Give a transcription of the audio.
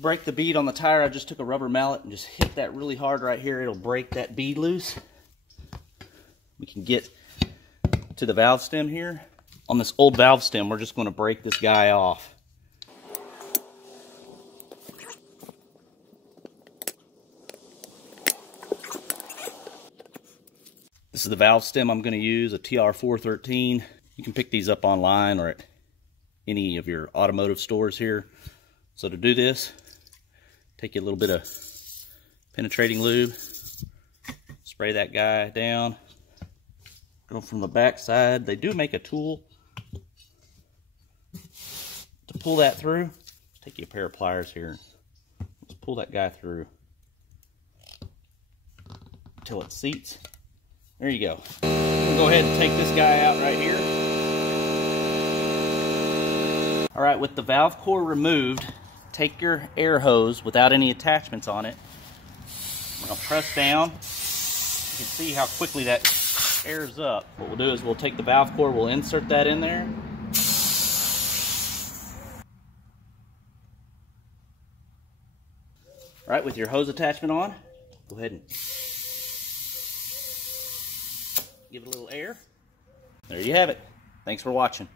break the bead on the tire, I just took a rubber mallet and just hit that really hard right here. It'll break that bead loose. We can get to the valve stem here. On this old valve stem, we're just going to break this guy off. This is the valve stem I'm going to use, a TR413. You can pick these up online or at any of your automotive stores here. So to do this, take you a little bit of penetrating lube, spray that guy down, go from the back side. They do make a tool to pull that through. Take you a pair of pliers here. Let's pull that guy through until it seats. There you go. I'm gonna go ahead and take this guy out right here. All right, with the valve core removed, take your air hose without any attachments on it. I'm gonna press down. You can see how quickly that airs up. What we'll do is we'll take the valve core, we'll insert that in there. All right, with your hose attachment on, go ahead and give it a little air. There you have it. Thanks for watching.